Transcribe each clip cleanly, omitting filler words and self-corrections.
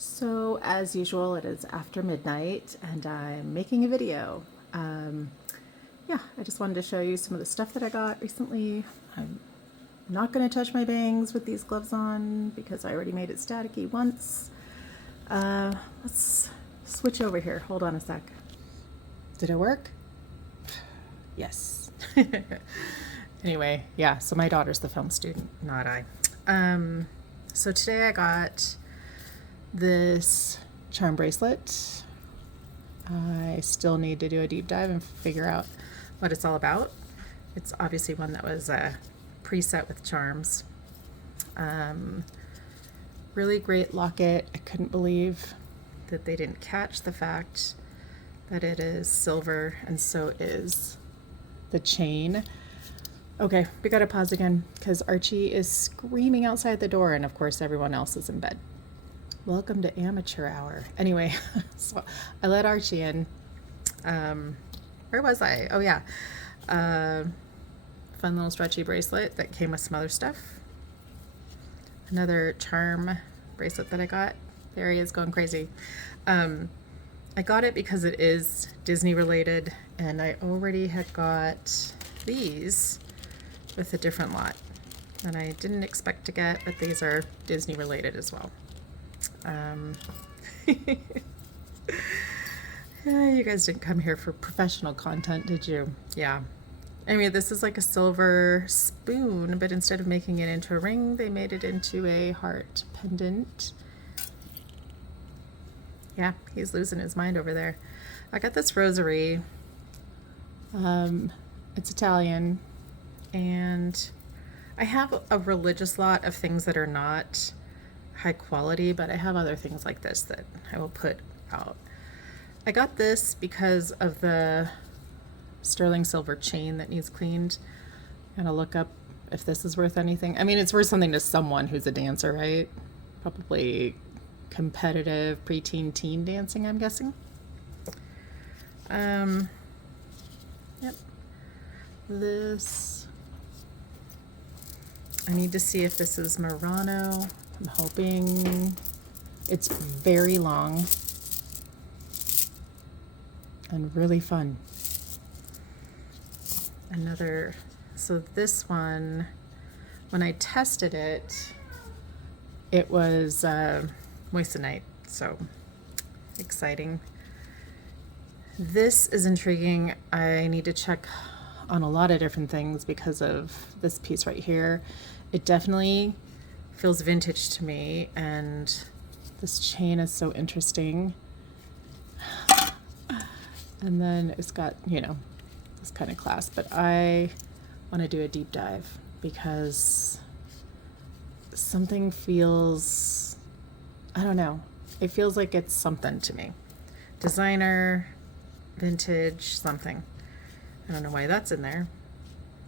So, as usual, it is after midnight and I'm making a video. Yeah, I just wanted to show you some of the stuff that I got recently. I'm not going to touch my bangs with these gloves on because I already made it staticky once. Let's switch over here. Hold on a sec. Did it work? Yes. Anyway, yeah, so my daughter's the film student, not I. So today I got this charm bracelet. I still need to do a deep dive and figure out what it's all about. It's obviously one that was preset with charms. Really great locket. I couldn't believe that they didn't catch the fact that it is silver and so is the chain. Okay, we gotta pause again because Archie is screaming outside the door and of course everyone else is in bed. Welcome to amateur hour. Anyway, so I let Archie in. Where was I? Oh yeah. Fun little stretchy bracelet that came with some other stuff. Another charm bracelet that I got. There he is going crazy. I got it because it is Disney related and I already had got these with a different lot that I didn't expect to get, but these are Disney related as well. You guys didn't come here for professional content, did you? Yeah. Anyway, this is like a silver spoon, but instead of making it into a ring, they made it into a heart pendant. Yeah, he's losing his mind over there. I got this rosary. It's Italian, and I have a religious lot of things that are not high quality, but I have other things like this that I will put out. I got this because of the sterling silver chain that needs cleaned. I'm gonna look up if this is worth anything. I mean, it's worth something to someone who's a dancer, right? Probably competitive preteen teen dancing, I'm guessing. Yep. This, I need to see if this is Murano. I'm hoping. It's very long and really fun. Another, so this one, when I tested it, it was moissanite, so exciting. This is intriguing. I need to check on a lot of different things because of this piece right here. It definitely feels vintage to me, and this chain is so interesting. And then it's got, you know, this kind of clasp, but I want to do a deep dive because something feels, I don't know, it feels like it's something to me. Designer, vintage, something. I don't know why that's in there.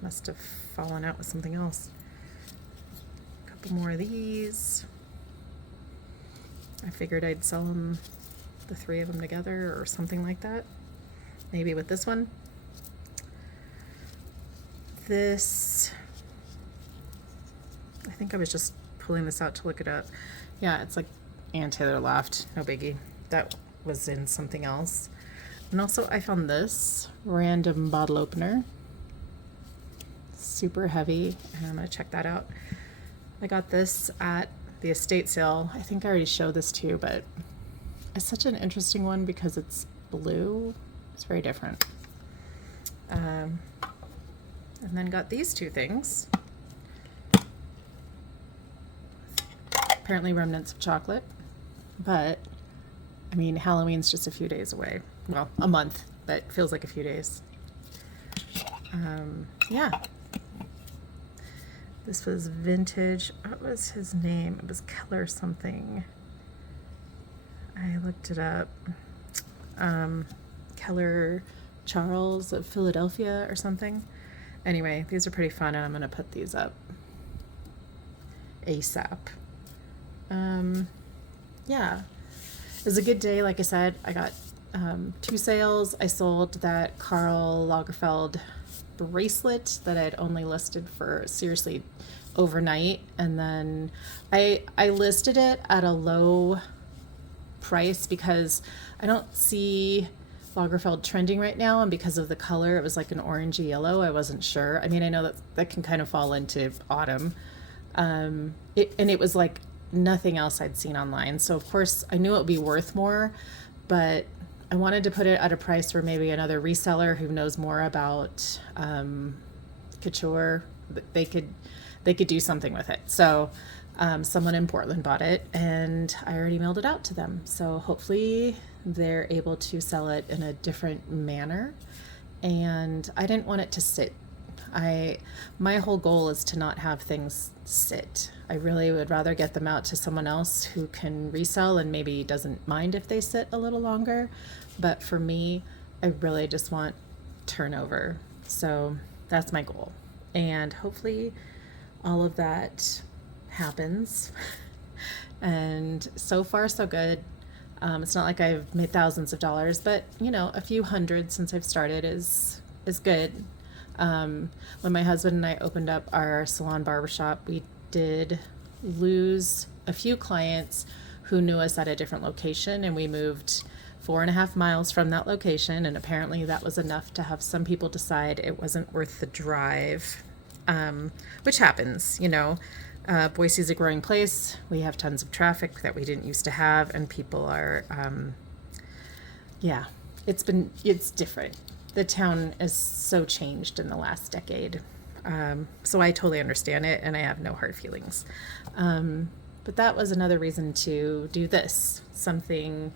Must have fallen out with something else. A couple more of these. I figured I'd sell them, the three of them together or something like that. Maybe with this one. This, I think I was just pulling this out to look it up. Yeah, it's like Ann Taylor left, no biggie. That was in something else. And also I found this random bottle opener. Super heavy, and I'm gonna check that out. I got this at the estate sale. I think I already showed this to you, but it's such an interesting one because it's blue. It's very different. And then got these two things. Apparently remnants of chocolate, but I mean, Halloween's just a few days away. Well, a month, but feels like a few days. Yeah. This was vintage. What was his name? It was Keller something. I looked it up. Keller Charles of Philadelphia or something. Anyway, these are pretty fun and I'm going to put these up ASAP. Yeah, it was a good day. Like I said, I got 2 sales. I sold that Karl Lagerfeld bracelet that I had only listed for seriously overnight, and then I listed it at a low price because I don't see Lagerfeld trending right now, and because of the color, it was like an orangey yellow. I wasn't sure. I mean, I know that that can kind of fall into autumn. It was like nothing else I'd seen online. So of course I knew it would be worth more, but I wanted to put it at a price where maybe another reseller who knows more about couture, they could do something with it. So someone in Portland bought it, and I already mailed it out to them. So hopefully they're able to sell it in a different manner. And I didn't want it to sit. My whole goal is to not have things sit. I really would rather get them out to someone else who can resell and maybe doesn't mind if they sit a little longer. But for me, I really just want turnover. So that's my goal. And hopefully all of that happens. And so far, so good. It's not like I've made thousands of dollars, but you know, a few hundred since I've started is good. When my husband and I opened up our salon barbershop, we did lose a few clients who knew us at a different location, and we moved 4.5 miles from that location, and apparently that was enough to have some people decide it wasn't worth the drive, which happens, you know. Boise's a growing place. We have tons of traffic that we didn't used to have, and people are, yeah, it's different. The town is so changed in the last decade. So I totally understand it, and I have no hard feelings. But that was another reason to do this, something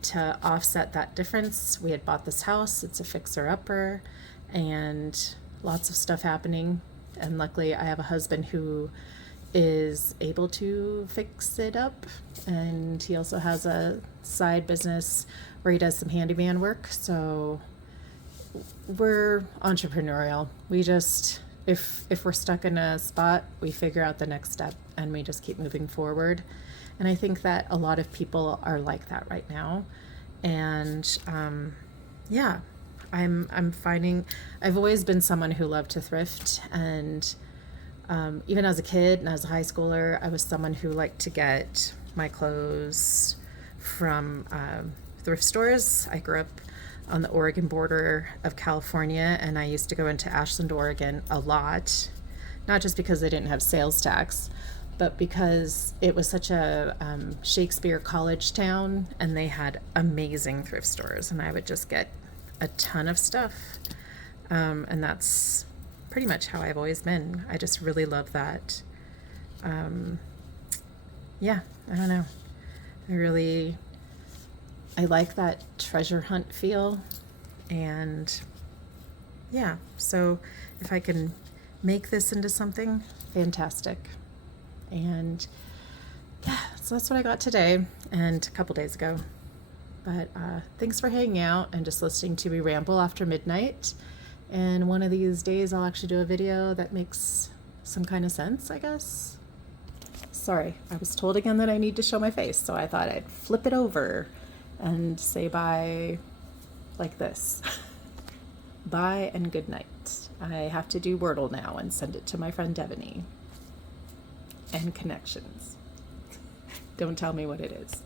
to offset that difference. We had bought this house. It's a fixer-upper, and lots of stuff happening. And luckily I have a husband who is able to fix it up, and he also has a side business where he does some handyman work. So we're entrepreneurial. We just, if we're stuck in a spot, we figure out the next step and we just keep moving forward. And I think that a lot of people are like that right now. And yeah, I'm finding, I've always been someone who loved to thrift, and even as a kid and as a high schooler, I was someone who liked to get my clothes from thrift stores. I grew up on the Oregon border of California, and I used to go into Ashland, Oregon a lot, not just because they didn't have sales tax, but because it was such a Shakespeare college town, and they had amazing thrift stores, and I would just get a ton of stuff. And that's pretty much how I've always been. I just really love that. Yeah, I don't know. I like that treasure hunt feel. And yeah, so if I can make this into something, fantastic. And yeah, so that's what I got today and a couple days ago. But thanks for hanging out and just listening to me ramble after midnight. And one of these days I'll actually do a video that makes some kind of sense, I guess. Sorry, I was told again that I need to show my face, so I thought I'd flip it over and say bye like this. Bye and good night. I have to do Wordle now and send it to my friend Devaney. And connections. Don't tell me what it is.